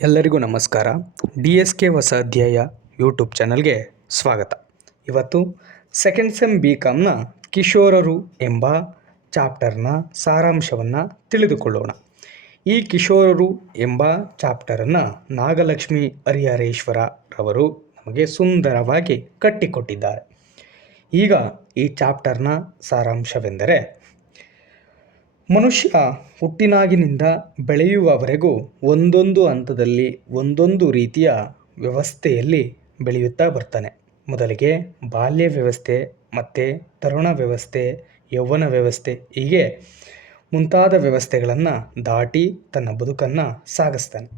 ಎಲ್ಲರಿಗೂ ನಮಸ್ಕಾರ. DSK ಹೊಸ ಅಧ್ಯಾಯ ಯೂಟ್ಯೂಬ್ ಚಾನಲ್ಗೆ ಸ್ವಾಗತ. ಇವತ್ತು ಸೆಕೆಂಡ್ ಸೆಮ್ BComನ ಕಿಶೋರರು ಎಂಬ ಚಾಪ್ಟರ್ನ ಸಾರಾಂಶವನ್ನು ತಿಳಿದುಕೊಳ್ಳೋಣ. ಈ ಕಿಶೋರರು ಎಂಬ ಚಾಪ್ಟರನ್ನು ನಾಗಲಕ್ಷ್ಮಿ ಹರಿಹರೇಶ್ವರರವರು ನಮಗೆ ಸುಂದರವಾಗಿ ಕಟ್ಟಿಕೊಟ್ಟಿದ್ದಾರೆ. ಈಗ ಈ ಚಾಪ್ಟರ್ನ ಸಾರಾಂಶವೆಂದರೆ, ಮನುಷ್ಯ ಹುಟ್ಟಿನಾಗಿನಿಂದ ಬೆಳೆಯುವವರೆಗೂ ಒಂದೊಂದು ಹಂತದಲ್ಲಿ ಒಂದೊಂದು ರೀತಿಯ ವ್ಯವಸ್ಥೆಯಲ್ಲಿ ಬೆಳೆಯುತ್ತಾ ಬರ್ತಾನೆ. ಮೊದಲಿಗೆ ಬಾಲ್ಯ ವ್ಯವಸ್ಥೆ, ಮತ್ತು ತರುಣ ವ್ಯವಸ್ಥೆ, ಯೌವನ ವ್ಯವಸ್ಥೆ, ಹೀಗೆ ಮುಂತಾದ ವ್ಯವಸ್ಥೆಗಳನ್ನು ದಾಟಿ ತನ್ನ ಬದುಕನ್ನು ಸಾಗಿಸ್ತಾನೆ.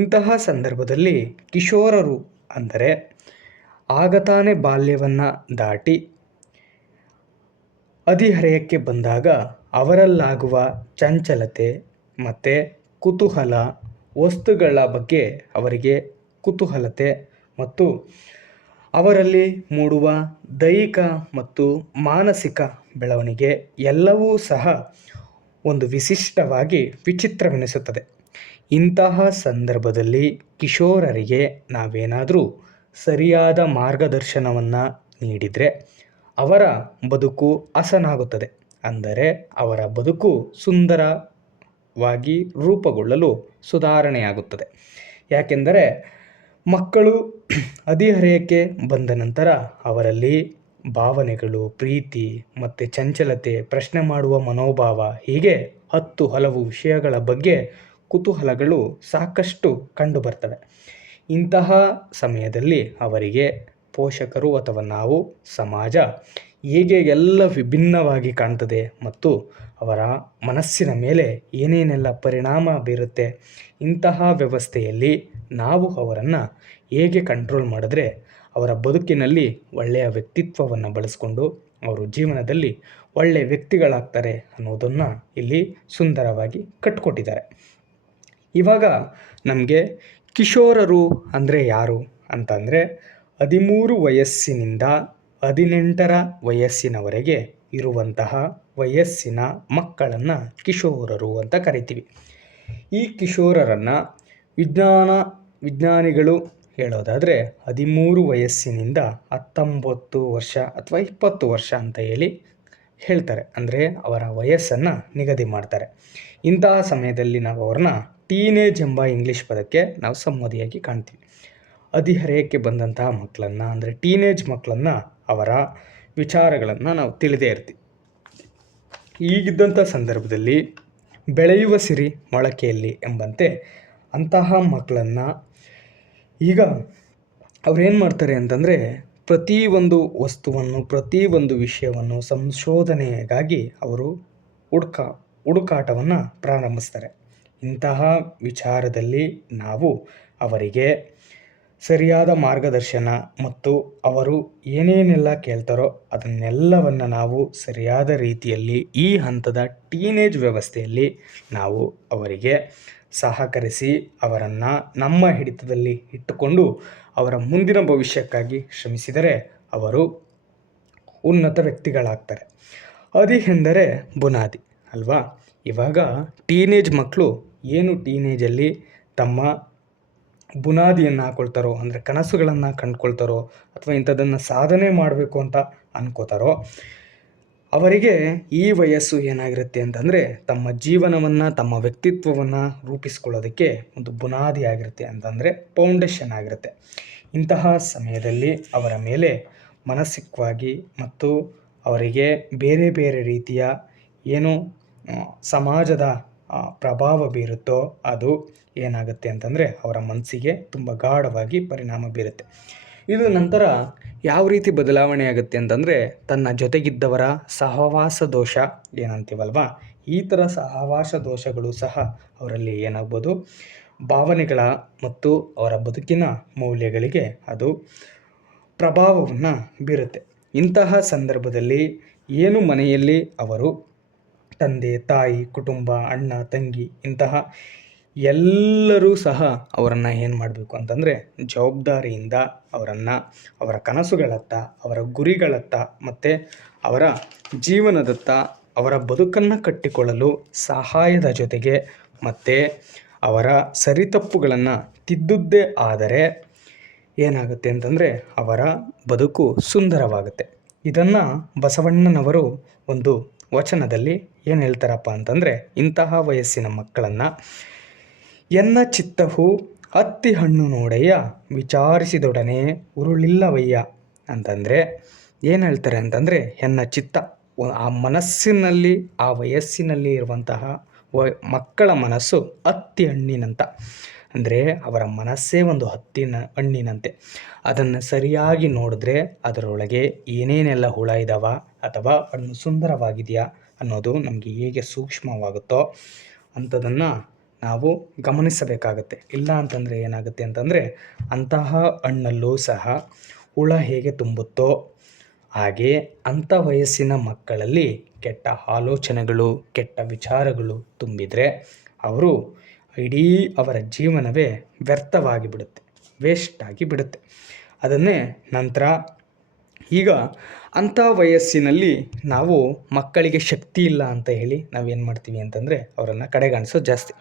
ಇಂತಹ ಸಂದರ್ಭದಲ್ಲಿ ಕಿಶೋರರು ಅಂದರೆ ಆಗ ತಾನೇ ಬಾಲ್ಯವನ್ನು ದಾಟಿ ಹದಿಹರೆಯಕ್ಕೆ ಬಂದಾಗ ಅವರಲ್ಲಾಗುವ ಚಂಚಲತೆ ಮತ್ತು ಕುತೂಹಲ, ವಸ್ತುಗಳ ಬಗ್ಗೆ ಅವರಿಗೆ ಕುತೂಹಲತೆ ಮತ್ತು ಅವರಲ್ಲಿ ಮೂಡುವ ದೈಹಿಕ ಮತ್ತು ಮಾನಸಿಕ ಬೆಳವಣಿಗೆ ಎಲ್ಲವೂ ಸಹ ಒಂದು ವಿಶಿಷ್ಟವಾಗಿ ವಿಚಿತ್ರವೆನಿಸುತ್ತದೆ. ಇಂತಹ ಸಂದರ್ಭದಲ್ಲಿ ಕಿಶೋರರಿಗೆ ನಾವೇನಾದರೂ ಸರಿಯಾದ ಮಾರ್ಗದರ್ಶನವನ್ನು ನೀಡಿದರೆ ಅವರ ಬದುಕು ಹಸನಾಗುತ್ತದೆ. ಅಂದರೆ ಅವರ ಬದುಕು ಸುಂದರವಾಗಿ ರೂಪುಗೊಳ್ಳಲು ಸುಧಾರಣೆಯಾಗುತ್ತದೆ. ಯಾಕೆಂದರೆ ಮಕ್ಕಳು ಹದಿಹರೆಯಕ್ಕೆ ಬಂದ ನಂತರ ಅವರಲ್ಲಿ ಭಾವನೆಗಳು, ಪ್ರೀತಿ ಮತ್ತು ಚಂಚಲತೆ, ಪ್ರಶ್ನೆ ಮಾಡುವ ಮನೋಭಾವ, ಹೀಗೆ ಹಲವು ವಿಷಯಗಳ ಬಗ್ಗೆ ಕುತೂಹಲಗಳು ಸಾಕಷ್ಟು ಕಂಡುಬರ್ತವೆ. ಇಂತಹ ಸಮಯದಲ್ಲಿ ಅವರಿಗೆ ಪೋಷಕರು ಅಥವಾ ನಾವು, ಸಮಾಜ ಹೇಗೆ ಎಲ್ಲ ವಿಭಿನ್ನವಾಗಿ ಕಾಣ್ತದೆ ಮತ್ತು ಅವರ ಮನಸ್ಸಿನ ಮೇಲೆ ಏನೇನೆಲ್ಲ ಪರಿಣಾಮ ಬೀರುತ್ತೆ, ಇಂತಹ ವ್ಯವಸ್ಥೆಯಲ್ಲಿ ನಾವು ಅವರನ್ನು ಹೇಗೆ ಕಂಟ್ರೋಲ್ ಮಾಡಿದ್ರೆ ಅವರ ಬದುಕಿನಲ್ಲಿ ಒಳ್ಳೆಯ ವ್ಯಕ್ತಿತ್ವವನ್ನು ಬಳಸ್ಕೊಂಡು ಅವರು ಜೀವನದಲ್ಲಿ ಒಳ್ಳೆಯ ವ್ಯಕ್ತಿಗಳಾಗ್ತಾರೆ ಅನ್ನೋದನ್ನು ಇಲ್ಲಿ ಸುಂದರವಾಗಿ ಕಟ್ಟಿಕೊಟ್ಟಿದ್ದಾರೆ. ಇವಾಗ ನಮಗೆ ಕಿಶೋರರು ಅಂದರೆ ಯಾರು ಅಂತಂದರೆ 13 ವಯಸ್ಸಿನಿಂದ 18ರ ವಯಸ್ಸಿನವರೆಗೆ ಇರುವಂತಹ ವಯಸ್ಸಿನ ಮಕ್ಕಳನ್ನು ಕಿಶೋರರು ಅಂತ ಕರಿತೀವಿ. ಈ ಕಿಶೋರರನ್ನು ವಿಜ್ಞಾನಿಗಳು ಹೇಳೋದಾದರೆ 13 ವಯಸ್ಸಿನಿಂದ 19 ವರ್ಷ ಅಥವಾ 20 ವರ್ಷ ಅಂತ ಹೇಳ್ತಾರೆ. ಅಂದರೆ ಅವರ ವಯಸ್ಸನ್ನು ನಿಗದಿ ಮಾಡ್ತಾರೆ. ಇಂತಹ ಸಮಯದಲ್ಲಿ ನಾವು ಅವ್ರನ್ನ ಟೀನೇಜ್ ಎಂಬ ಇಂಗ್ಲೀಷ್ ಪದಕ್ಕೆ ನಾವು ಸಂವಾದಿಯಾಗಿ ಕಾಣ್ತೀವಿ. ಹದಿಹರೆಯಕ್ಕೆ ಬಂದಂತಹ ಮಕ್ಕಳನ್ನು ಅಂದರೆ ಟೀನೇಜ್ ಮಕ್ಕಳನ್ನು ಅವರ ವಿಚಾರಗಳನ್ನು ನಾವು ತಿಳಿದೇ ಇರ್ತೀವಿ. ಈಗಿದ್ದಂಥ ಸಂದರ್ಭದಲ್ಲಿ ಬೆಳೆಯುವ ಸಿರಿ ಮೊಳಕೆಯಲ್ಲಿ ಎಂಬಂತೆ ಅಂತಹ ಮಕ್ಕಳನ್ನು ಈಗ ಅವ್ರೇನು ಮಾಡ್ತಾರೆ ಅಂತಂದರೆ, ಪ್ರತಿಯೊಂದು ವಸ್ತುವನ್ನು, ಪ್ರತಿಯೊಂದು ವಿಷಯವನ್ನು ಸಂಶೋಧನೆಗಾಗಿ ಅವರು ಹುಡುಕಾಟವನ್ನು ಪ್ರಾರಂಭಿಸ್ತಾರೆ. ಇಂತಹ ವಿಚಾರದಲ್ಲಿ ನಾವು ಅವರಿಗೆ ಸರಿಯಾದ ಮಾರ್ಗದರ್ಶನ ಮತ್ತು ಅವರು ಏನೇನೆಲ್ಲ ಕೇಳ್ತಾರೋ ಅದನ್ನೆಲ್ಲವನ್ನು ನಾವು ಸರಿಯಾದ ರೀತಿಯಲ್ಲಿ ಈ ಹಂತದ ಟೀನೇಜ್ ವ್ಯವಸ್ಥೆಯಲ್ಲಿ ನಾವು ಅವರಿಗೆ ಸಹಕರಿಸಿ ಅವರನ್ನು ನಮ್ಮ ಹಿಡಿತದಲ್ಲಿ ಇಟ್ಟುಕೊಂಡು ಅವರ ಮುಂದಿನ ಭವಿಷ್ಯಕ್ಕಾಗಿ ಶ್ರಮಿಸಿದರೆ ಅವರು ಉನ್ನತ ವ್ಯಕ್ತಿಗಳಾಗ್ತಾರೆ. ಎಂದರೆ ಬುನಾದಿ ಅಲ್ವಾ? ಇವಾಗ ಟೀನೇಜ್ ಮಕ್ಕಳು ಏನು ಟೀನೇಜಲ್ಲಿ ತಮ್ಮ ಬುನಾದಿಯನ್ನು ಹಾಕೊಳ್ತಾರೋ, ಅಂದರೆ ಕನಸುಗಳನ್ನು ಕಂಡುಕೊಳ್ತಾರೋ ಅಥವಾ ಇಂಥದ್ದನ್ನು ಸಾಧನೆ ಮಾಡಬೇಕು ಅಂತ ಅನ್ಕೋತಾರೋ, ಅವರಿಗೆ ಈ ವಯಸ್ಸು ಏನಾಗಿರುತ್ತೆ ಅಂತಂದರೆ ತಮ್ಮ ಜೀವನವನ್ನು, ತಮ್ಮ ವ್ಯಕ್ತಿತ್ವವನ್ನು ರೂಪಿಸ್ಕೊಳ್ಳೋದಕ್ಕೆ ಒಂದು ಬುನಾದಿ ಆಗಿರುತ್ತೆ, ಅಂತಂದರೆ ಫೌಂಡೇಶನ್ ಆಗಿರುತ್ತೆ. ಇಂತಹ ಸಮಯದಲ್ಲಿ ಅವರ ಮೇಲೆ ಮಾನಸಿಕವಾಗಿ ಮತ್ತು ಅವರಿಗೆ ಬೇರೆ ಬೇರೆ ರೀತಿಯ ಏನು ಸಮಾಜದ ಪ್ರಭಾವ ಬೀರುತ್ತೋ ಅದು ಏನಾಗುತ್ತೆ ಅಂತಂದರೆ ಅವರ ಮನಸ್ಸಿಗೆ ತುಂಬ ಗಾಢವಾಗಿ ಪರಿಣಾಮ ಬೀರುತ್ತೆ. ಇದು ನಂತರ ಯಾವ ರೀತಿ ಬದಲಾವಣೆ ಆಗುತ್ತೆ ಅಂತಂದರೆ, ತನ್ನ ಜೊತೆಗಿದ್ದವರ ಸಹವಾಸ ದೋಷ ಏನಂತೀವಲ್ವಾ, ಈ ಥರ ಸಹವಾಸ ದೋಷಗಳು ಸಹ ಅವರಲ್ಲಿ ಏನಾಗ್ಬೋದು, ಭಾವನೆಗಳ ಮತ್ತು ಅವರ ಬದುಕಿನ ಮೌಲ್ಯಗಳಿಗೆ ಅದು ಪ್ರಭಾವವನ್ನು ಬೀರುತ್ತೆ. ಇಂತಹ ಸಂದರ್ಭದಲ್ಲಿ ಏನು ಮನೆಯಲ್ಲಿ ಅವರು ತಂದೆ ತಾಯಿ, ಕುಟುಂಬ, ಅಣ್ಣ ತಂಗಿ, ಇಂತಹ ಎಲ್ಲರೂ ಸಹ ಅವರನ್ನು ಏನು ಮಾಡಬೇಕು ಅಂತಂದರೆ ಜವಾಬ್ದಾರಿಯಿಂದ ಅವರನ್ನು ಅವರ ಕನಸುಗಳತ್ತ, ಅವರ ಗುರಿಗಳತ್ತ ಮತ್ತು ಅವರ ಜೀವನದತ್ತ, ಅವರ ಬದುಕನ್ನು ಕಟ್ಟಿಕೊಳ್ಳಲು ಸಹಾಯದ ಜೊತೆಗೆ ಮತ್ತು ಅವರ ಸರಿತಪ್ಪುಗಳನ್ನು ತಿದ್ದುದ್ದೇ ಆದರೆ ಏನಾಗುತ್ತೆ ಅಂತಂದರೆ ಅವರ ಬದುಕು ಸುಂದರವಾಗುತ್ತೆ. ಇದನ್ನು ಬಸವಣ್ಣನವರು ಒಂದು ವಚನದಲ್ಲಿ ಏನು ಹೇಳ್ತಾರಪ್ಪ ಅಂತಂದರೆ, ಇಂತಹ ವಯಸ್ಸಿನ ಮಕ್ಕಳನ್ನು ಎನ್ನ ಚಿತ್ತಹು ಹತ್ತಿ ಹಣ್ಣು ನೋಡಯ್ಯ ವಿಚಾರಿಸಿದೊಡನೆ ಉರುಳಿಲ್ಲವಯ್ಯ ಅಂತಂದರೆ ಏನು ಹೇಳ್ತಾರೆ ಅಂತಂದರೆ, ಎನ್ನ ಚಿತ್ತ, ಆ ಮನಸ್ಸಿನಲ್ಲಿ, ಆ ವಯಸ್ಸಿನಲ್ಲಿ ಇರುವಂತಹ ಮಕ್ಕಳ ಮನಸ್ಸು ಹತ್ತಿ ಹಣ್ಣಿನಂತ. ಅಂದರೆ ಅವರ ಮನಸ್ಸೇ ಒಂದು ಹಣ್ಣಿನಂತೆ. ಅದನ್ನು ಸರಿಯಾಗಿ ನೋಡಿದ್ರೆ ಅದರೊಳಗೆ ಏನೇನೆಲ್ಲ ಹುಳ ಇದ್ದಾವ ಅಥವಾ ಹಣ್ಣು ಸುಂದರವಾಗಿದೆಯಾ ಅನ್ನೋದು ನಮಗೆ ಹೇಗೆ ಸೂಕ್ಷ್ಮವಾಗುತ್ತೋ ಅಂಥದನ್ನು ನಾವು ಗಮನಿಸಬೇಕಾಗತ್ತೆ. ಇಲ್ಲ ಅಂತಂದರೆ ಏನಾಗುತ್ತೆ ಅಂತಂದರೆ, ಅಂತಹ ಹಣ್ಣಲ್ಲೂ ಸಹ ಹುಳ ಹೇಗೆ ತುಂಬುತ್ತೋ ಹಾಗೆ ಅಂಥ ವಯಸ್ಸಿನ ಮಕ್ಕಳಲ್ಲಿ ಕೆಟ್ಟ ಆಲೋಚನೆಗಳು, ಕೆಟ್ಟ ವಿಚಾರಗಳು ತುಂಬಿದರೆ ಅವರು ಇಡೀ ಅವರ ಜೀವನವೇ ವ್ಯರ್ಥವಾಗಿ ಬಿಡುತ್ತೆ, ವೇಸ್ಟ್ ಆಗಿ ಬಿಡುತ್ತೆ. ಅದನ್ನೇ ನಂತರ ಈಗ ಅಂಥ ವಯಸ್ಸಿನಲ್ಲಿ ನಾವು ಮಕ್ಕಳಿಗೆ ಶಕ್ತಿ ಇಲ್ಲ ಅಂತ ಹೇಳಿ ನಾವೇನು ಮಾಡ್ತೀವಿ ಅಂತಂದರೆ ಅವರನ್ನು ಕಡೆಗಣಿಸೋದು ಜಾಸ್ತಿ.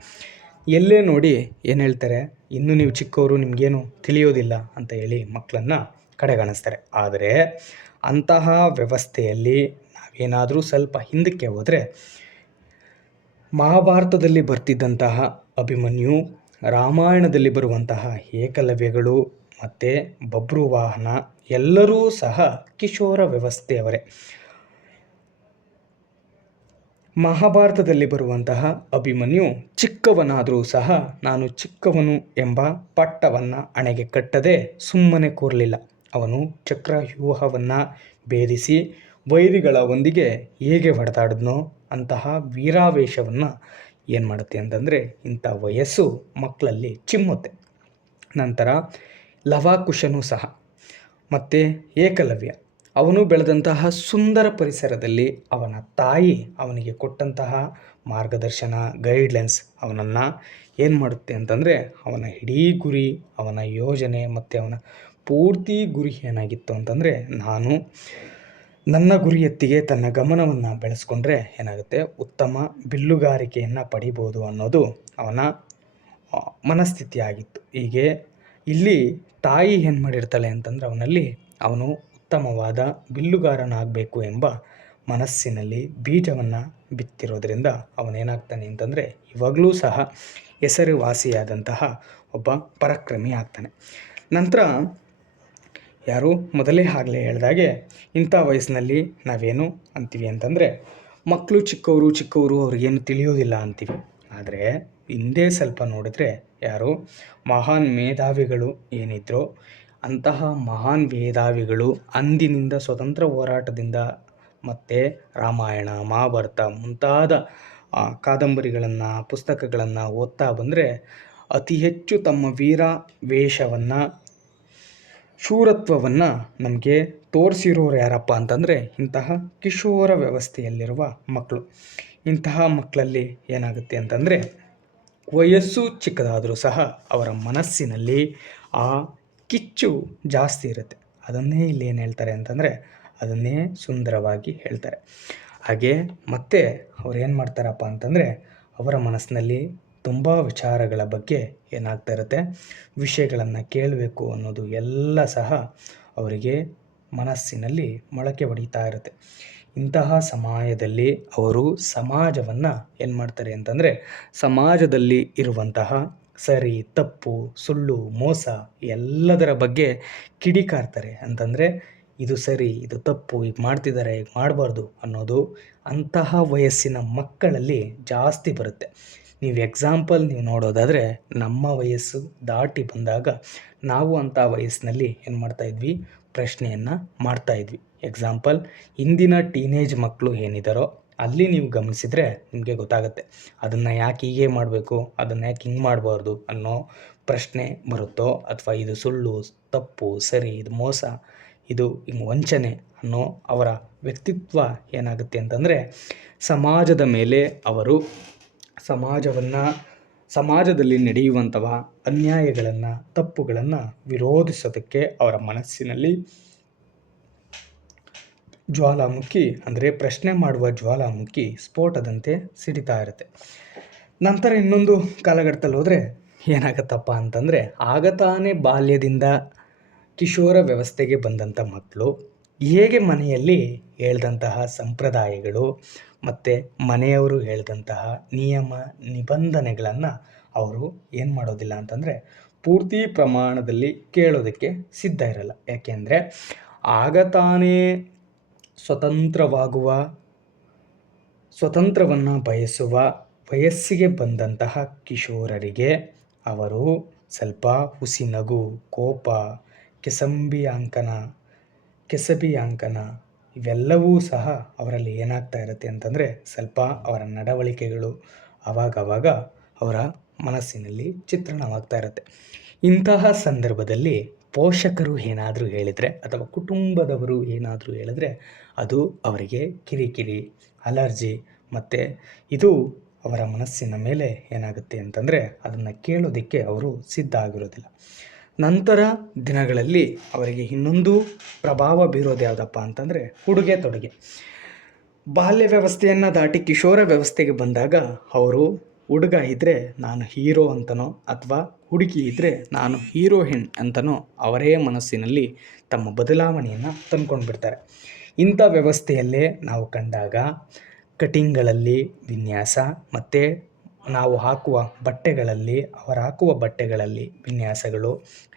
ಎಲ್ಲೇ ನೋಡಿ ಏನು ಹೇಳ್ತಾರೆ, ಇನ್ನೂ ನೀವು ಚಿಕ್ಕವರು, ನಿಮಗೇನು ತಿಳಿಯೋದಿಲ್ಲ ಅಂತ ಹೇಳಿ ಮಕ್ಕಳನ್ನು ಕಡೆಗಣಿಸ್ತಾರೆ. ಆದರೆ ಅಂತಹ ವ್ಯವಸ್ಥೆಯಲ್ಲಿ ನಾವೇನಾದರೂ ಸ್ವಲ್ಪ ಹಿಂದಕ್ಕೆ ಹೋದರೆ, ಮಹಾಭಾರತದಲ್ಲಿ ಬರ್ತಿದ್ದಂತಹ ಅಭಿಮನ್ಯು, ರಾಮಾಯಣದಲ್ಲಿ ಬರುವಂತಹ ಏಕಲವ್ಯಗಳು ಮತ್ತು ಬಬ್ರುವಾಹನ ಎಲ್ಲರೂ ಸಹ ಕಿಶೋರ ವ್ಯವಸ್ಥೆಯವರೇ. ಮಹಾಭಾರತದಲ್ಲಿ ಬರುವಂತಹ ಅಭಿಮನ್ಯು ಚಿಕ್ಕವನಾದರೂ ಸಹ ನಾನು ಚಿಕ್ಕವನು ಎಂಬ ಪಟ್ಟವನ್ನು ಹಣೆಗೆ ಕಟ್ಟದೆ ಸುಮ್ಮನೆ ಕೂರಲಿಲ್ಲ. ಅವನು ಚಕ್ರವ್ಯೂಹವನ್ನು ಭೇದಿಸಿ ವೈರಿಗಳ ಒಂದಿಗೆ ಹೇಗೆ ಹೊಡೆದಾಡಿದ್ನೋ ಅಂತಹ ವೀರಾವೇಶವನ್ನು ಏನು ಮಾಡುತ್ತೆ ಅಂತಂದರೆ ಇಂಥ ವಯಸ್ಸು ಮಕ್ಕಳಲ್ಲಿ ಚಿಮ್ಮುತ್ತೆ. ನಂತರ ಲವಾಕುಶನೂ ಸಹ ಮತ್ತು ಏಕಲವ್ಯ, ಅವನು ಬೆಳೆದಂತಹ ಸುಂದರ ಪರಿಸರದಲ್ಲಿ ಅವನ ತಾಯಿ ಅವನಿಗೆ ಕೊಟ್ಟಂತಹ ಮಾರ್ಗದರ್ಶನ, ಗೈಡ್ಲೈನ್ಸ್ ಅವನನ್ನು ಏನು ಮಾಡುತ್ತೆ ಅಂತಂದರೆ ಅವನ ಇಡೀ ಗುರಿ, ಅವನ ಯೋಜನೆ ಮತ್ತು ಅವನ ಪೂರ್ತಿ ಗುರಿ ಏನಾಗಿತ್ತು ಅಂತಂದರೆ, ನಾನು ನನ್ನ ಗುರಿಯತ್ತಿಗೆ ತನ್ನ ಗಮನವನ್ನು ಬೆಳೆಸ್ಕೊಂಡ್ರೆ ಏನಾಗುತ್ತೆ, ಉತ್ತಮ ಬಿಲ್ಲುಗಾರಿಕೆಯನ್ನು ಪಡಿಬೋದು ಅನ್ನೋದು ಅವನ ಮನಸ್ಥಿತಿ ಆಗಿತ್ತು. ಹೀಗೆ ಇಲ್ಲಿ ತಾಯಿ ಏನು ಮಾಡಿರ್ತಾಳೆ ಅಂತಂದರೆ ಅವನು ಉತ್ತಮವಾದ ಬಿಲ್ಲುಗಾರನಾಗಬೇಕು ಎಂಬ ಮನಸ್ಸಿನಲ್ಲಿ ಬೀಜವನ್ನು ಬಿತ್ತಿರೋದ್ರಿಂದ ಅವನೇನಾಗ್ತಾನೆ ಅಂತಂದರೆ ಇವಾಗಲೂ ಸಹ ಹೆಸರುವಾಸಿಯಾದಂತಹ ಒಬ್ಬ ಪರಾಕ್ರಮಿ ಆಗ್ತಾನೆ. ನಂತರ ಮೊದಲೇ ಆಗಲೇ ಹೇಳಿದಾಗೆ ಇಂಥ ವಯಸ್ಸಿನಲ್ಲಿ ನಾವೇನು ಅಂತೀವಿ ಅಂತಂದರೆ, ಮಕ್ಕಳು ಚಿಕ್ಕವರು ಅವ್ರಿಗೇನು ತಿಳಿಯೋದಿಲ್ಲ ಅಂತೀವಿ. ಆದರೆ ಹಿಂದೆ ಸ್ವಲ್ಪ ನೋಡಿದ್ರೆ ಮಹಾನ್ ಮೇಧಾವಿಗಳು ಏನಿದ್ರೋ ಅಂತಹ ಮಹಾನ್ ಮೇಧಾವಿಗಳು ಅಂದಿನಿಂದ ಸ್ವತಂತ್ರ ಹೋರಾಟದಿಂದ ಮತ್ತು ರಾಮಾಯಣ, ಮಹಾಭಾರತ ಮುಂತಾದ ಕಾದಂಬರಿಗಳನ್ನು, ಪುಸ್ತಕಗಳನ್ನು ಓದ್ತಾ ಬಂದರೆ ಅತಿ ಹೆಚ್ಚು ತಮ್ಮ ವೀರಾವೇಶವನ್ನು, ಶೂರತ್ವವನ್ನು ನಮಗೆ ತೋರಿಸಿರೋರು ಯಾರಪ್ಪ ಅಂತಂದರೆ ಇಂತಹ ಕಿಶೋರ ವ್ಯವಸ್ಥೆಯಲ್ಲಿರುವ ಮಕ್ಕಳು. ಇಂತಹ ಮಕ್ಕಳಲ್ಲಿ ಏನಾಗುತ್ತೆ ಅಂತಂದರೆ ವಯಸ್ಸು ಚಿಕ್ಕದಾದರೂ ಸಹ ಅವರ ಮನಸ್ಸಿನಲ್ಲಿ ಆ ಕಿಚ್ಚು ಜಾಸ್ತಿ ಇರುತ್ತೆ. ಅದನ್ನೇ ಇಲ್ಲಿ ಏನು ಹೇಳ್ತಾರೆ ಅಂತಂದರೆ ಅದನ್ನೇ ಸುಂದರವಾಗಿ ಹೇಳ್ತಾರೆ. ಹಾಗೆ ಮತ್ತೆ ಅವ್ರು ಏನು ಮಾಡ್ತಾರಪ್ಪ ಅಂತಂದರೆ ಅವರ ಮನಸ್ಸಿನಲ್ಲಿ ತುಂಬ ವಿಚಾರಗಳ ಬಗ್ಗೆ ಏನಾಗ್ತಾ ಇರುತ್ತೆ, ವಿಷಯಗಳನ್ನು ಕೇಳಬೇಕು ಅನ್ನೋದು ಎಲ್ಲ ಸಹ ಅವರಿಗೆ ಮನಸ್ಸಿನಲ್ಲಿ ಮೊಳಕೆ ಹೊಡಿತಾ ಇರುತ್ತೆ. ಇಂತಹ ಸಮಯದಲ್ಲಿ ಅವರು ಸಮಾಜವನ್ನು ಏನು ಮಾಡ್ತಾರೆ ಅಂತಂದರೆ ಸಮಾಜದಲ್ಲಿ ಇರುವಂತಹ ಸರಿ, ತಪ್ಪು, ಸುಳ್ಳು, ಮೋಸ ಎಲ್ಲದರ ಬಗ್ಗೆ ಕಿಡಿಕಾರ್ತಾರೆ. ಅಂತಂದರೆ ಇದು ಸರಿ, ಇದು ತಪ್ಪು, ಈಗ ಮಾಡ್ತಿದ್ದಾರೆ, ಈಗ ಮಾಡಬಾರ್ದು ಅನ್ನೋದು ಅಂತಹ ವಯಸ್ಸಿನ ಮಕ್ಕಳಲ್ಲಿ ಜಾಸ್ತಿ ಬರುತ್ತೆ. ನೀವು ನೋಡೋದಾದರೆ ನಮ್ಮ ವಯಸ್ಸು ದಾಟಿ ಬಂದಾಗ ನಾವು ಅಂಥ ವಯಸ್ಸಿನಲ್ಲಿ ಏನು ಮಾಡ್ತಾಯಿದ್ವಿ, ಪ್ರಶ್ನೆಯನ್ನು ಮಾಡ್ತಾಯಿದ್ವಿ. ಇಂದಿನ ಟೀನೇಜ್ ಮಕ್ಕಳು ಏನಿದ್ದಾರೋ ಅಲ್ಲಿ ನೀವು ಗಮನಿಸಿದರೆ ನಿಮಗೆ ಗೊತ್ತಾಗುತ್ತೆ. ಅದನ್ನು ಯಾಕೆ ಹೀಗೆ ಮಾಡಬೇಕು, ಅದನ್ನು ಯಾಕೆ ಹಿಂಗೆ ಮಾಡಬಾರ್ದು ಅನ್ನೋ ಪ್ರಶ್ನೆ ಬರುತ್ತೋ, ಅಥವಾ ಇದು ಸುಳ್ಳು, ತಪ್ಪು, ಸರಿ, ಇದು ಮೋಸ, ಇದು ಹಿಂಗೆ ವಂಚನೆ ಅನ್ನೋ ಅವರ ವ್ಯಕ್ತಿತ್ವ ಏನಾಗುತ್ತೆ ಅಂತಂದರೆ ಸಮಾಜದ ಮೇಲೆ ಅವರು ಸಮಾಜದಲ್ಲಿ ನಡೆಯುವಂತಹ ಅನ್ಯಾಯಗಳನ್ನು, ತಪ್ಪುಗಳನ್ನು ವಿರೋಧಿಸೋದಕ್ಕೆ ಅವರ ಮನಸ್ಸಿನಲ್ಲಿ ಜ್ವಾಲಾಮುಖಿ, ಅಂದರೆ ಪ್ರಶ್ನೆ ಮಾಡುವ ಜ್ವಾಲಾಮುಖಿ ಸ್ಫೋಟದಂತೆ ಸಿಡಿತಾ ಇರುತ್ತೆ. ನಂತರ ಇನ್ನೊಂದು ಕಾಲಘಟ್ಟದಲ್ಲಿ ಹೋದರೆ ಏನಾಗತ್ತಪ್ಪ ಅಂತಂದರೆ, ಆಗ ತಾನೇ ಬಾಲ್ಯದಿಂದ ಕಿಶೋರ ವ್ಯವಸ್ಥೆಗೆ ಬಂದಂಥ ಮಕ್ಕಳು ಹೇಗೆ ಮನೆಯಲ್ಲಿ ಹೇಳ್ದಂತಹ ಸಂಪ್ರದಾಯಗಳು ಮತ್ತು ಮನೆಯವರು ಹೇಳಿದಂತಹ ನಿಯಮ ನಿಬಂಧನೆಗಳನ್ನು ಅವರು ಏನು ಮಾಡೋದಿಲ್ಲ ಅಂತಂದರೆ ಪೂರ್ತಿ ಪ್ರಮಾಣದಲ್ಲಿ ಕೇಳೋದಕ್ಕೆ ಸಿದ್ಧ ಇರಲ್ಲ. ಯಾಕೆಂದರೆ ಆಗ ತಾನೇ ಸ್ವತಂತ್ರವನ್ನು ಬಯಸುವ ವಯಸ್ಸಿಗೆ ಬಂದಂತಹ ಕಿಶೋರರಿಗೆ ಅವರು ಸ್ವಲ್ಪ ಹುಸಿನಗು, ಕೋಪ, ಕೆಸಬಿ ಅಂಕನ ಇವೆಲ್ಲವೂ ಸಹ ಅವರಲ್ಲಿ ಏನಾಗ್ತಾ ಇರುತ್ತೆ ಅಂತಂದರೆ, ಸ್ವಲ್ಪ ಅವರ ನಡವಳಿಕೆಗಳು ಆವಾಗವಾಗ ಅವರ ಮನಸ್ಸಿನಲ್ಲಿ ಚಿತ್ರಣವಾಗ್ತಾ ಇರುತ್ತೆ. ಇಂತಹ ಸಂದರ್ಭದಲ್ಲಿ ಪೋಷಕರು ಏನಾದರೂ ಹೇಳಿದರೆ ಅಥವಾ ಕುಟುಂಬದವರು ಏನಾದರೂ ಹೇಳಿದ್ರೆ ಅದು ಅವರಿಗೆ ಕಿರಿಕಿರಿ, ಅಲರ್ಜಿ ಮತ್ತು ಇದು ಅವರ ಮನಸ್ಸಿನ ಮೇಲೆ ಏನಾಗುತ್ತೆ ಅಂತಂದರೆ ಅದನ್ನು ಕೇಳೋದಕ್ಕೆ ಅವರು ಸಿದ್ಧ ಆಗಿರೋದಿಲ್ಲ. ನಂತರ ದಿನಗಳಲ್ಲಿ ಅವರಿಗೆ ಇನ್ನೊಂದು ಪ್ರಭಾವ ಬೀರೋದು ಯಾವುದಪ್ಪ ಅಂತಂದರೆ ಉಡುಗೆ ತೊಡುಗೆ. ಬಾಲ್ಯ ವ್ಯವಸ್ಥೆಯನ್ನು ದಾಟಿ ಕಿಶೋರ ವ್ಯವಸ್ಥೆಗೆ ಬಂದಾಗ ಅವರು ಹುಡುಗ ಇದ್ದರೆ ನಾನು ಹೀರೋ ಅಂತನೋ ಅಥವಾ ಹುಡುಗಿ ಇದ್ದರೆ ನಾನು ಹೀರೋಯಿನ್ ಅಂತನೋ ಅವರೇ ಮನಸ್ಸಿನಲ್ಲಿ ತಮ್ಮ ಬದಲಾವಣೆಯನ್ನು ತಂದ್ಕೊಂಡು ಬಿಡ್ತಾರೆ. ಇಂಥ ವ್ಯವಸ್ಥೆಯಲ್ಲೇ ನಾವು ಕಂಡಾಗ ಕಟಿಂಗ್ಗಳಲ್ಲಿ ವಿನ್ಯಾಸ ಮತ್ತು ನಾವು ಹಾಕುವ ಬಟ್ಟೆಗಳಲ್ಲಿ ಅವರು ಹಾಕುವ ಬಟ್ಟೆಗಳಲ್ಲಿ ವಿನ್ಯಾಸಗಳು,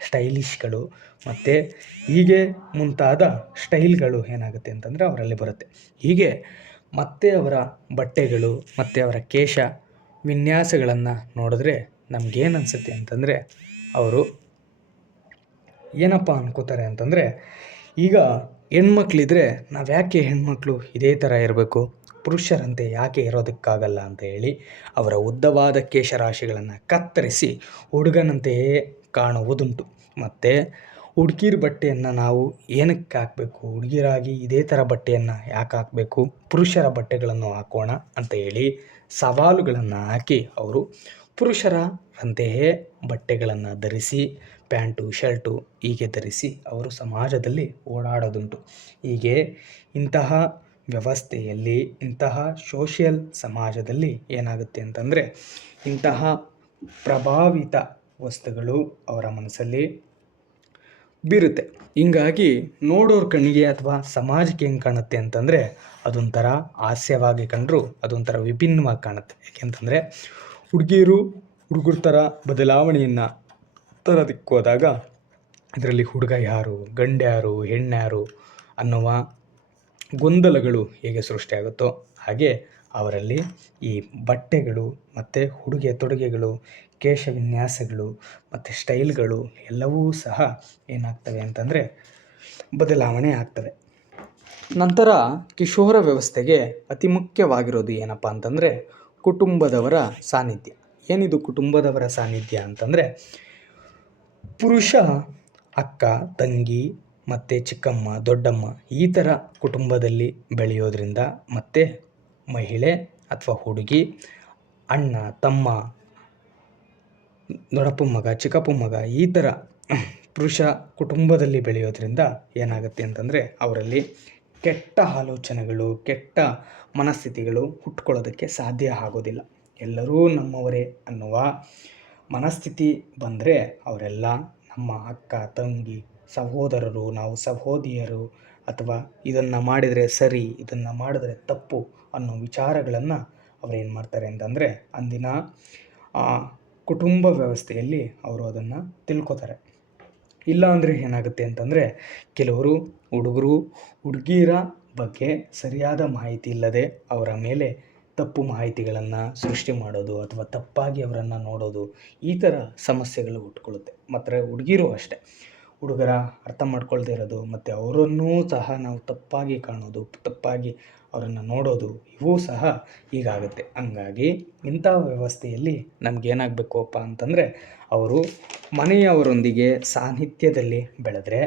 ಸ್ಟೈಲಿಶ್ಗಳು ಮತ್ತು ಹೀಗೆ ಮುಂತಾದ ಸ್ಟೈಲ್ಗಳು ಏನಾಗುತ್ತೆ ಅಂತಂದರೆ ಅವರಲ್ಲಿ ಬರುತ್ತೆ. ಹೀಗೆ ಮತ್ತೆ ಅವರ ಬಟ್ಟೆಗಳು ಮತ್ತು ಅವರ ಕೇಶ ವಿನ್ಯಾಸಗಳನ್ನು ನೋಡಿದ್ರೆ ನಮಗೇನು ಅನಿಸುತ್ತೆ ಅಂತಂದರೆ ಅವರು ಏನಪ್ಪ ಅನ್ಕೋತಾರೆ ಅಂತಂದರೆ, ಈಗ ಹೆಣ್ಮಕ್ಳಿದ್ರೆ ನಾವು ಯಾಕೆ ಹೆಣ್ಮಕ್ಳು ಇದೇ ಥರ ಇರಬೇಕು, ಪುರುಷರಂತೆ ಯಾಕೆ ಇರೋದಕ್ಕಾಗಲ್ಲ ಅಂತ ಹೇಳಿ ಅವರ ಉದ್ದವಾದ ಕೇಶರಾಶಿಗಳನ್ನು ಕತ್ತರಿಸಿ ಹುಡುಗನಂತೆಯೇ ಕಾಣುವುದುಂಟು. ಮತ್ತು ಹುಡುಗಿರ ಬಟ್ಟೆಯನ್ನು ನಾವು ಏನಕ್ಕೆ ಹಾಕಬೇಕು, ಹುಡುಗಿರಾಗಿ ಇದೇ ಥರ ಬಟ್ಟೆಯನ್ನು ಯಾಕೆ ಹಾಕಬೇಕು, ಪುರುಷರ ಬಟ್ಟೆಗಳನ್ನು ಹಾಕೋಣ ಅಂತ ಹೇಳಿ ಸವಾಲುಗಳನ್ನು ಹಾಕಿ ಅವರು ಪುರುಷರಂತೆಯೇ ಬಟ್ಟೆಗಳನ್ನು ಧರಿಸಿ ಪ್ಯಾಂಟು ಶರ್ಟು ಹೀಗೆ ಧರಿಸಿ ಅವರು ಸಮಾಜದಲ್ಲಿ ಓಡಾಡೋದುಂಟು. ಹೀಗೆ ಇಂತಹ ವ್ಯವಸ್ಥೆಯಲ್ಲಿ ಇಂತಹ ಸೋಷಿಯಲ್ ಸಮಾಜದಲ್ಲಿ ಏನಾಗುತ್ತೆ ಅಂತಂದರೆ ಇಂತಹ ಪ್ರಭಾವಿತ ವಸ್ತುಗಳು ಅವರ ಮನಸ್ಸಲ್ಲಿ ಬೀರುತ್ತೆ. ಹೀಗಾಗಿ ನೋಡೋರ ಕಣ್ಣಿಗೆ ಅಥವಾ ಸಮಾಜಕ್ಕೆ ಹೆಂಗೆ ಕಾಣುತ್ತೆ ಅಂತಂದರೆ ಅದೊಂಥರ ಹಾಸ್ಯವಾಗಿ ಕಂಡರೂ ಅದೊಂಥರ ವಿಭಿನ್ನವಾಗಿ ಕಾಣುತ್ತೆ. ಯಾಕೆಂತಂದರೆ ಹುಡುಗರ ಥರ ಬದಲಾವಣೆಯನ್ನು ತರೋದಕ್ಕೆ ಹೋದಾಗ ಇದರಲ್ಲಿ ಹುಡುಗ ಯಾರು, ಗಂಡು ಯಾರು, ಹೆಣ್ಣು ಅನ್ನುವ ಗೊಂದಲಗಳು ಹೇಗೆ ಸೃಷ್ಟಿಯಾಗುತ್ತೋ ಹಾಗೆ ಅವರಲ್ಲಿ ಈ ಬಟ್ಟೆಗಳು ಮತ್ತು ಉಡುಗೆ ತೊಡುಗೆಗಳು, ಕೇಶ ವಿನ್ಯಾಸಗಳು ಮತ್ತು ಸ್ಟೈಲ್ಗಳು ಎಲ್ಲವೂ ಸಹ ಏನಾಗ್ತವೆ ಅಂತಂದರೆ ಬದಲಾವಣೆ ಆಗ್ತವೆ. ನಂತರ ಕಿಶೋರ ವ್ಯವಸ್ಥೆಗೆ ಅತಿ ಮುಖ್ಯವಾಗಿರೋದು ಏನಪ್ಪ ಅಂತಂದರೆ ಕುಟುಂಬದವರ ಸಾನ್ನಿಧ್ಯ. ಏನಿದು ಕುಟುಂಬದವರ ಸಾನ್ನಿಧ್ಯ ಅಂತಂದರೆ, ಪುರುಷ ಅಕ್ಕ, ತಂಗಿ ಮತ್ತು ಚಿಕ್ಕಮ್ಮ, ದೊಡ್ಡಮ್ಮ ಈ ಥರ ಕುಟುಂಬದಲ್ಲಿ ಬೆಳೆಯೋದ್ರಿಂದ ಮತ್ತು ಮಹಿಳೆ ಅಥವಾ ಹುಡುಗಿ ಅಣ್ಣ, ತಮ್ಮ, ದೊಡ್ಡಪ್ಪನ ಮಗ, ಚಿಕ್ಕಪ್ಪನ ಮಗ ಈ ಥರ ಪುರುಷ ಕುಟುಂಬದಲ್ಲಿ ಬೆಳೆಯೋದ್ರಿಂದ ಏನಾಗುತ್ತೆ ಅಂತಂದರೆ ಅವರಲ್ಲಿ ಕೆಟ್ಟ ಆಲೋಚನೆಗಳು, ಕೆಟ್ಟ ಮನಸ್ಥಿತಿಗಳು ಹುಟ್ಕೊಳ್ಳೋದಕ್ಕೆ ಸಾಧ್ಯ ಆಗೋದಿಲ್ಲ. ಎಲ್ಲರೂ ನಮ್ಮವರೇ ಅನ್ನುವ ಮನಸ್ಥಿತಿ ಬಂದರೆ ಅವರೆಲ್ಲ ನಮ್ಮ ಅಕ್ಕ, ತಂಗಿ, ಸಹೋದರರು, ನಾವು ಸಹೋದರಿಯರು ಅಥವಾ ಇದನ್ನು ಮಾಡಿದರೆ ಸರಿ, ಇದನ್ನು ಮಾಡಿದ್ರೆ ತಪ್ಪು ಅನ್ನೋ ವಿಚಾರಗಳನ್ನು ಅವರೇನು ಮಾಡ್ತಾರೆ ಅಂತಂದರೆ ಅಂದಿನ ಕುಟುಂಬ ವ್ಯವಸ್ಥೆಯಲ್ಲಿ ಅವರು ಅದನ್ನು ತಿಳ್ಕೊತಾರೆ. ಇಲ್ಲ ಅಂದರೆ ಏನಾಗುತ್ತೆ ಅಂತಂದರೆ ಕೆಲವರು ಹುಡುಗಿಯರ ಬಗ್ಗೆ ಸರಿಯಾದ ಮಾಹಿತಿ ಇಲ್ಲದೆ ಅವರ ಮೇಲೆ ತಪ್ಪು ಮಾಹಿತಿಗಳನ್ನು ಸೃಷ್ಟಿ ಮಾಡೋದು ಅಥವಾ ತಪ್ಪಾಗಿ ಅವರನ್ನು ನೋಡೋದು ಈ ಥರ ಸಮಸ್ಯೆಗಳು ಹುಟ್ಕೊಳ್ಳುತ್ತೆ. ಮತ್ತು ಹುಡುಗಿರು ಅಷ್ಟೇ, ಹುಡುಗರ ಅರ್ಥ ಮಾಡ್ಕೊಳ್ದೇ ಇರೋದು ಮತ್ತು ಅವರನ್ನೂ ಸಹ ನಾವು ತಪ್ಪಾಗಿ ಕಾಣೋದು, ತಪ್ಪಾಗಿ ಅವರನ್ನು ನೋಡೋದು ಇವೂ ಸಹ ಹೀಗಾಗುತ್ತೆ. ಹಂಗಾಗಿ ಇಂಥ ವ್ಯವಸ್ಥೆಯಲ್ಲಿ ನಮಗೇನಾಗಬೇಕಪ್ಪ ಅಂತಂದರೆ ಅವರು ಮನೆಯವರೊಂದಿಗೆ ಸಾನ್ನಿಧ್ಯದಲ್ಲಿ ಬೆಳೆದ್ರೆ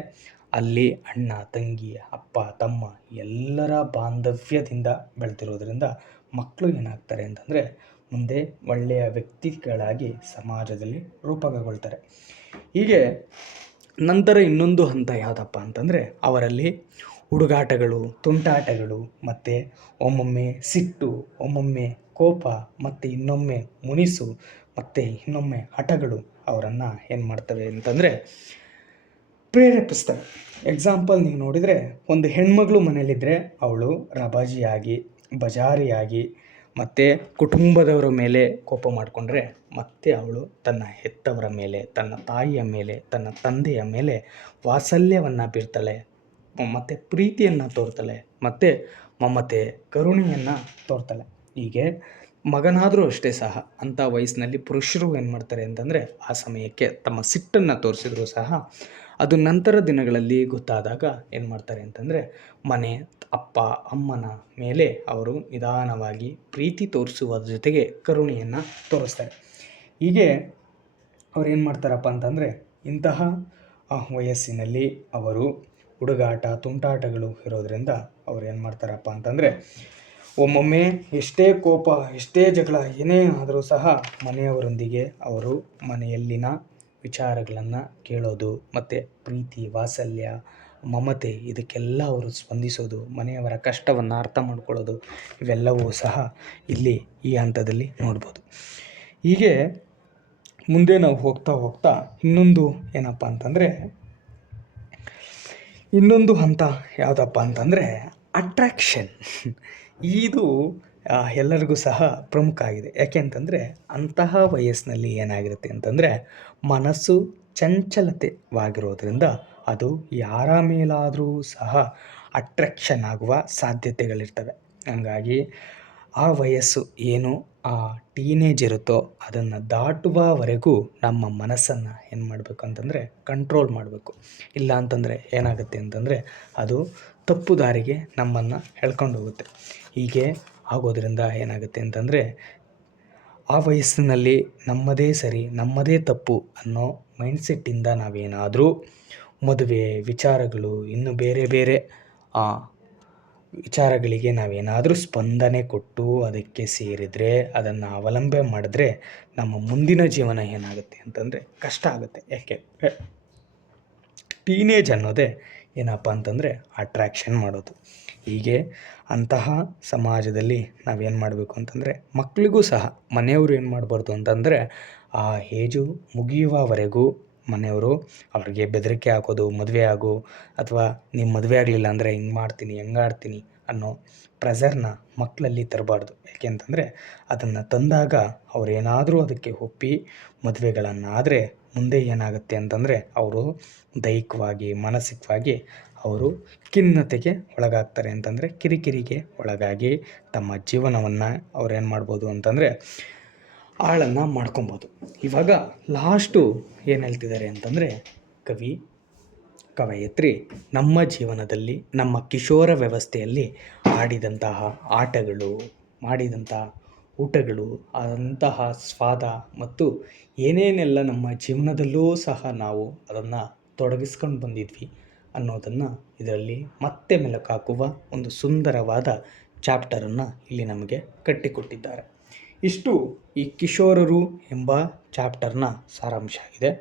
ಅಲ್ಲಿ ಅಣ್ಣ, ತಂಗಿ, ಅಪ್ಪ, ತಮ್ಮ ಎಲ್ಲರ ಬಾಂಧವ್ಯದಿಂದ ಬೆಳೆದಿರೋದ್ರಿಂದ ಮಕ್ಕಳು ಏನಾಗ್ತಾರೆ ಅಂತಂದರೆ ಮುಂದೆ ಒಳ್ಳೆಯ ವ್ಯಕ್ತಿಗಳಾಗಿ ಸಮಾಜದಲ್ಲಿ ರೂಪುಗೊಳ್ತಾರೆ. ಹೀಗೆ ನಂತರ ಇನ್ನೊಂದು ಹಂತ ಯಾವುದಪ್ಪ ಅಂತಂದರೆ ಅವರಲ್ಲಿ ಹುಡುಗಾಟಗಳು, ತುಂಟಾಟಗಳು ಮತ್ತು ಒಮ್ಮೊಮ್ಮೆ ಸಿಟ್ಟು, ಒಮ್ಮೊಮ್ಮೆ ಕೋಪ ಮತ್ತು ಇನ್ನೊಮ್ಮೆ ಮುನಿಸು ಮತ್ತು ಇನ್ನೊಮ್ಮೆ ಹಠಗಳು ಅವರನ್ನು ಏನು ಮಾಡ್ತವೆ ಅಂತಂದರೆ ಪ್ರೇರೇಪಿಸ್ತವೆ. ಎಕ್ಸಾಂಪಲ್ ನೀವು ನೋಡಿದರೆ, ಒಂದು ಹೆಣ್ಮಗಳು ಮನೇಲಿದ್ದರೆ ಅವಳು ರಬಾಜಿಯಾಗಿ, ಬಜಾರಿಯಾಗಿ ಮತ್ತು ಕುಟುಂಬದವರ ಮೇಲೆ ಕೋಪ ಮಾಡಿಕೊಂಡ್ರೆ ಮತ್ತೆ ಅವಳು ತನ್ನ ಹೆತ್ತವರ ಮೇಲೆ, ತನ್ನ ತಾಯಿಯ ಮೇಲೆ, ತನ್ನ ತಂದೆಯ ಮೇಲೆ ವಾತ್ಸಲ್ಯವನ್ನು ಬೀರ್ತಾಳೆ, ಮತ್ತು ಪ್ರೀತಿಯನ್ನು ತೋರ್ತಾಳೆ, ಮತ್ತು ಮಮತೆ ಕರುಣೆಯನ್ನು ತೋರ್ತಾಳೆ. ಹೀಗೆ ಮಗನಾದರೂ ಅಷ್ಟೇ ಸಹ ಅಂಥ ವಯಸ್ಸಿನಲ್ಲಿ ಪುರುಷರು ಏನು ಮಾಡ್ತಾರೆ ಅಂತಂದರೆ ಆ ಸಮಯಕ್ಕೆ ತಮ್ಮ ಸಿಟ್ಟನ್ನು ತೋರಿಸಿದ್ರು ಸಹ ಅದು ನಂತರ ದಿನಗಳಲ್ಲಿ ಗೊತ್ತಾದಾಗ ಏನು ಮಾಡ್ತಾರೆ ಅಂತಂದರೆ ಮನೆ ಅಪ್ಪ ಅಮ್ಮನ ಮೇಲೆ ಅವರು ನಿಧಾನವಾಗಿ ಪ್ರೀತಿ ತೋರಿಸುವ ಜೊತೆಗೆ ಕರುಣೆಯನ್ನು ತೋರಿಸ್ತಾರೆ. ಹೀಗೆ ಅವ್ರು ಏನು ಮಾಡ್ತಾರಪ್ಪ ಅಂತಂದರೆ ಇಂತಹ ವಯಸ್ಸಿನಲ್ಲಿ ಅವರು ಹುಡುಗಾಟ ತುಂಟಾಟಗಳು ಇರೋದರಿಂದ ಅವ್ರು ಏನು ಮಾಡ್ತಾರಪ್ಪ ಅಂತಂದರೆ ಒಮ್ಮೊಮ್ಮೆ ಎಷ್ಟೇ ಕೋಪ, ಎಷ್ಟೇ ಜಗಳ ಏನೇ ಆದರೂ ಸಹ ಮನೆಯವರೊಂದಿಗೆ ಅವರು ಮನೆಯಲ್ಲಿನ ವಿಚಾರಗಳನ್ನು ಕೇಳೋದು ಮತ್ತು ಪ್ರೀತಿ, ವಾತ್ಸಲ್ಯ, ಮಮತೆ ಇದಕ್ಕೆಲ್ಲ ಅವರು ಸ್ಪಂದಿಸೋದು, ಮನೆಯವರ ಕಷ್ಟವನ್ನು ಅರ್ಥ ಮಾಡ್ಕೊಳ್ಳೋದು, ಇವೆಲ್ಲವೂ ಸಹ ಇಲ್ಲಿ ಈ ಹಂತದಲ್ಲಿ ನೋಡ್ಬೋದು. ಹೀಗೆ ಮುಂದೆ ನಾವು ಹೋಗ್ತಾ ಹೋಗ್ತಾ ಇನ್ನೊಂದು ಏನಪ್ಪ ಅಂತಂದರೆ ಇನ್ನೊಂದು ಹಂತ ಯಾವುದಪ್ಪ ಅಂತಂದರೆ ಅಟ್ರ್ಯಾಕ್ಷನ್. ಇದು ಎಲ್ಲರಿಗೂ ಸಹ ಪ್ರಮುಖ ಆಗಿದೆ. ಯಾಕೆ ಅಂತಂದರೆ ಅಂತಹ ವಯಸ್ಸಿನಲ್ಲಿ ಏನಾಗಿರುತ್ತೆ ಅಂತಂದರೆ ಮನಸ್ಸು ಚಂಚಲತೆವಾಗಿರೋದ್ರಿಂದ ಅದು ಯಾರ ಮೇಲಾದರೂ ಸಹ ಅಟ್ರ್ಯಾಕ್ಷನ್ ಆಗುವ ಸಾಧ್ಯತೆಗಳಿರ್ತವೆ. ಹಂಗಾಗಿ ಆ ವಯಸ್ಸು ಏನು ಆ ಟೀನೇಜ್ ಇರುತ್ತೋ ಅದನ್ನು ದಾಟುವವರೆಗೂ ನಮ್ಮ ಮನಸ್ಸನ್ನು ಏನು ಮಾಡಬೇಕು ಅಂತಂದರೆ ಕಂಟ್ರೋಲ್ ಮಾಡಬೇಕು. ಇಲ್ಲ ಅಂತಂದರೆ ಏನಾಗುತ್ತೆ ಅಂತಂದರೆ ಅದು ತಪ್ಪು ದಾರಿಗೆ ನಮ್ಮನ್ನು ಎಳ್ಕೊಂಡು ಹೋಗುತ್ತೆ. ಹೀಗೆ ಆಗೋದ್ರಿಂದ ಏನಾಗುತ್ತೆ ಅಂತಂದರೆ ಆ ವಯಸ್ಸಿನಲ್ಲಿ ನಮ್ಮದೇ ಸರಿ, ನಮ್ಮದೇ ತಪ್ಪು ಅನ್ನೋ ಮೈಂಡ್ಸೆಟ್ಟಿಂದ ನಾವೇನಾದರೂ ಮದುವೆ ವಿಚಾರಗಳು, ಇನ್ನು ಬೇರೆ ಬೇರೆ ವಿಚಾರಗಳಿಗೆ ನಾವೇನಾದರೂ ಸ್ಪಂದನೆ ಕೊಟ್ಟು ಅದಕ್ಕೆ ಸೇರಿದರೆ, ಅದನ್ನು ಅವಲಂಬನೆ ಮಾಡಿದ್ರೆ ನಮ್ಮ ಮುಂದಿನ ಜೀವನ ಏನಾಗುತ್ತೆ ಅಂತಂದರೆ ಕಷ್ಟ ಆಗುತ್ತೆ. ಯಾಕೆ ಟೀನೇಜ್ ಅನ್ನೋದೇ ಏನಪ್ಪ ಅಂತಂದರೆ ಅಟ್ರ್ಯಾಕ್ಷನ್ ಮಾಡೋದು. ಹೀಗೆ ಅಂತಹ ಸಮಾಜದಲ್ಲಿ ನಾವೇನು ಮಾಡಬೇಕು ಅಂತಂದರೆ ಮಕ್ಕಳಿಗೂ ಸಹ ಮನೆಯವರು ಏನು ಮಾಡಬಾರ್ದು ಅಂತಂದರೆ ಆ ಏಜು ಮುಗಿಯುವವರೆಗೂ ಮನೆಯವರು ಅವ್ರಿಗೆ ಬೆದರಿಕೆ ಹಾಕೋದು, ಮದುವೆ ಆಗು ಅಥವಾ ನೀವು ಮದುವೆ ಆಗಲಿಲ್ಲ ಅಂದರೆ ಹಿಂಗೆ ಮಾಡ್ತೀನಿ, ಹೆಂಗೆ ಆಡ್ತೀನಿ ಅನ್ನೋ ಪ್ರೆಝರ್ನ ಮಕ್ಕಳಲ್ಲಿ ತರಬಾರ್ದು. ಯಾಕೆ ಅಂತಂದರೆ ಅದನ್ನು ತಂದಾಗ ಅವರೇನಾದರೂ ಅದಕ್ಕೆ ಒಪ್ಪಿ ಮದುವೆಗಳನ್ನಾದರೆ ಮುಂದೆ ಏನಾಗುತ್ತೆ ಅಂತಂದರೆ ಅವರು ದೈಹಿಕವಾಗಿ, ಮಾನಸಿಕವಾಗಿ ಅವರು ಖಿನ್ನತೆಗೆ ಒಳಗಾಗ್ತಾರೆ. ಅಂತಂದರೆ ಕಿರಿಕಿರಿಗೆ ಒಳಗಾಗಿ ತಮ್ಮ ಜೀವನವನ್ನು ಅವ್ರೇನು ಮಾಡ್ಬೋದು ಅಂತಂದರೆ ಹಾಳನ್ನು ಮಾಡ್ಕೊಬೋದು. ಇವಾಗ ಲಾಸ್ಟು ಏನು ಹೇಳ್ತಿದ್ದಾರೆ ಅಂತಂದರೆ ಕವಿ ಕವಯತ್ರಿ ನಮ್ಮ ಜೀವನದಲ್ಲಿ ನಮ್ಮ ಕಿಶೋರ ವ್ಯವಸ್ಥೆಯಲ್ಲಿ ಆಡಿದಂತಹ ಆಟಗಳು, ಮಾಡಿದಂಥ ಊಟಗಳು, ಆದಂತಹ ಸ್ವಾದ ಮತ್ತು ಏನೇನೆಲ್ಲ ನಮ್ಮ ಜೀವನದಲ್ಲೂ ಸಹ ನಾವು ಅದನ್ನು ತೊಡಗಿಸ್ಕೊಂಡು ಬಂದಿದ್ವಿ ಅನ್ನೋದನ್ನು ಇದರಲ್ಲಿ ಮತ್ತೆ ಮೆಲುಕಾಕುವ ಒಂದು ಸುಂದರವಾದ ಚಾಪ್ಟರನ್ನು ಇಲ್ಲಿ ನಮಗೆ ಕಟ್ಟಿಕೊಟ್ಟಿದ್ದಾರೆ. ಇಷ್ಟು ಈ ಕಿಶೋರರು ಎಂಬ ಚಾಪ್ಟರ್ನ ಸಾರಾಂಶ ಆಗಿದೆ.